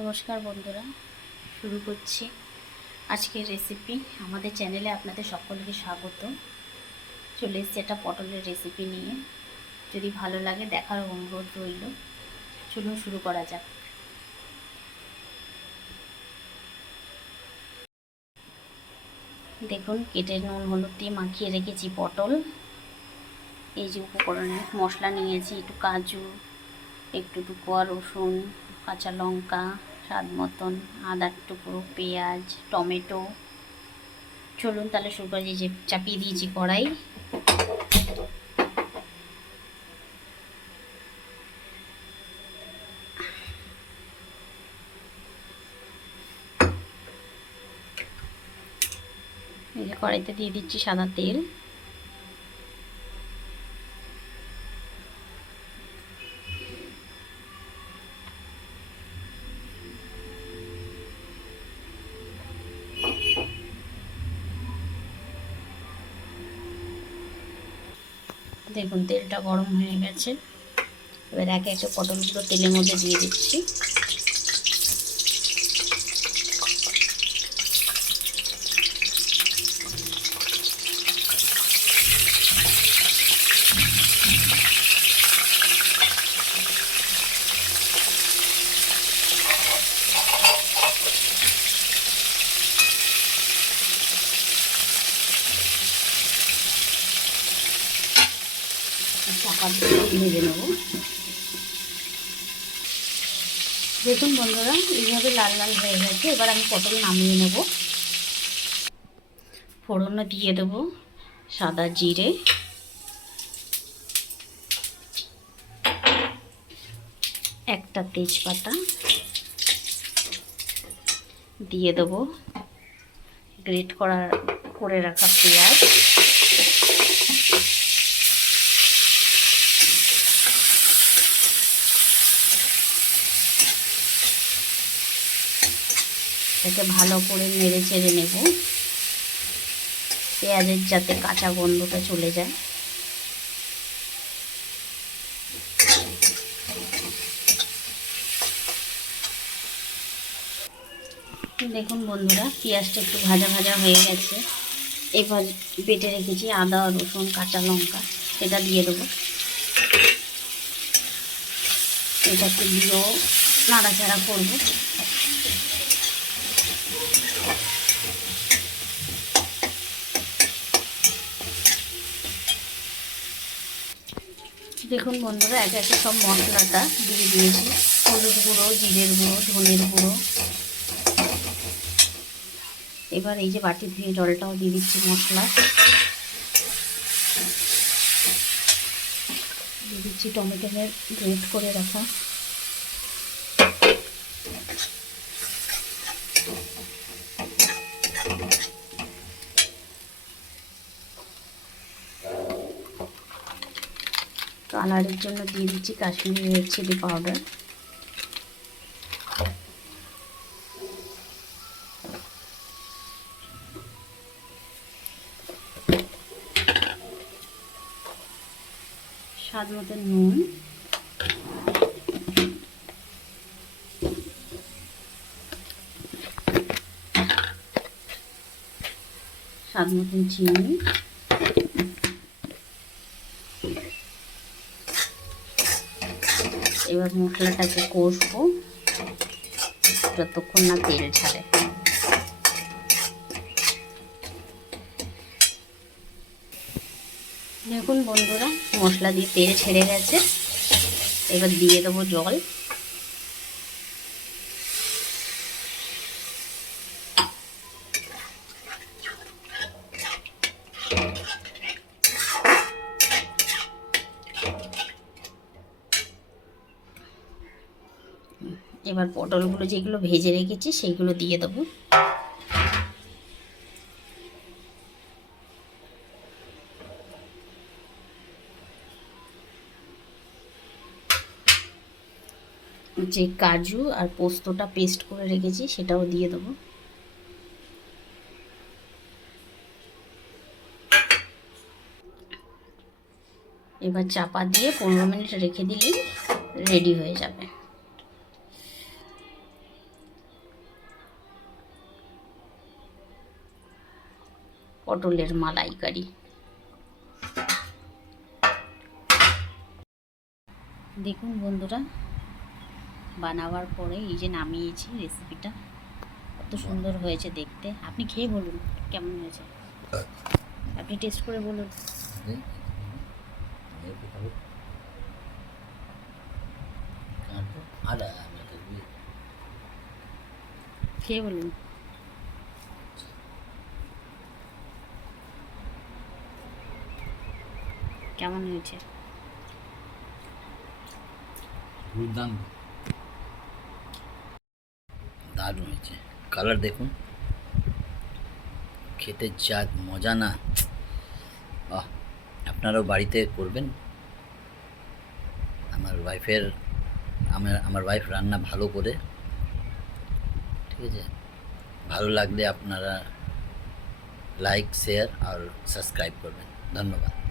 নমস্কার বন্ধুরা, শুরু করছি আজকের রেসিপি। আমাদের চ্যানেলে আপনাদের সকলকে স্বাগত। চলে এসেছি একটা পটলের রেসিপি নিয়ে। যদি ভালো লাগে দেখার অনুরোধ রইল। চলুন শুরু করা যাক। দেখুন, কেটে নুন হলুদ দিয়ে মাখিয়ে রেখেছি পটল। এই যে উপকরণের মশলা নিয়েছি, একটু কাজু, একটু কোয়া রসুন, কাঁচা লঙ্কা স্বাদ মতন, আদার টুকরো, পেঁয়াজ, টমেটো। চলুন তাহলে শুরু করি। যে চাপিয়ে দিয়েছি কড়াই। এই যে কড়াইতে দিয়ে দিচ্ছি সাদা তেল। দেখুন তেলটা গরম হয়ে গেছে। এবার একে একে পটলগুলো তেলের মধ্যে দিয়ে দিচ্ছি। চাপা দিয়ে ভেজে নেব। দেখুন বন্ধুরা, এইভাবে লাল লাল হয়ে গেছে। এবার আমি পটল নামিয়ে নেব। ফোড়নে দিয়ে দেবো সাদা জিরে, একটা তেজপাতা, দিয়ে দেবো গ্রেট করে রাখা পেঁয়াজ, এটাকে ভালো করে নেড়ে চেড়ে নেব, পেঁয়াজের যাতে কাঁচা গন্ধটা চলে যায়। দেখুন বন্ধুরা, পেঁয়াজটা একটু ভাজা ভাজা হয়ে গেছে। এবার বেটে রেখেছি আদা, রসুন, কাঁচা লঙ্কা, এটা দিয়ে দেবো। এটাকে দিয়েও নাড়াচাড়া করব। দেখুন বন্ধুরা, একে একে সব মশলাটা দিয়ে দিয়েছি। হলুদ গুঁড়ো, জিরের গুঁড়ো, ধনের গুঁড়ো। এবার এই যে বাটি ধুয়ে জলটাও দিয়ে দিচ্ছি মশলা। দিয়ে দিচ্ছি টমেটোর গ্রেট করে রাখা। কালারের জন্য দিয়ে দিচ্ছি কাশ্মীরি রেড চিলি পাউডার। স্বাদ মতো নুন, স্বাদ মতন চিনি। এবার মশলাটাকে কষবো যতক্ষণ না তেল ছাড়ে। দেখুন বন্ধুরা, মশলা দিয়ে তেল ছেড়ে গেছে। এবার দিয়ে দেবো জল। এবার পটলগুলো যেগুলো ভেজে রেখেছি সেইগুলো দিয়ে দেবো। যে কাজু আর পোস্তটা পেস্ট করে রেখেছি সেটাও দিয়ে দেবো। এবার চাপা দিয়ে 15 মিনিট রেখে দিলেই রেডি হয়ে যাবে। পটলের মালাইকারি। দেখুন বন্ধুরা, বানাবার পরে এই যে নামিয়েছি রেসিপিটা, কত সুন্দর হয়েছে দেখতে। আপনি খেয়ে বলুন কেমন হয়েছে, আপনি টেস্ট করে বলুন। খেয়ে বলুন কেমন হয়েছে। দুর্দান্ত, দারুণ হয়েছে। কালার দেখুন, খেতে যা মজা না, আহ! আপনারাও বাড়িতে করবেন। আমার ওয়াইফ রান্না ভালো করে, ঠিক আছে? ভালো লাগলে আপনারা লাইক, শেয়ার আর সাবস্ক্রাইব করবেন। ধন্যবাদ।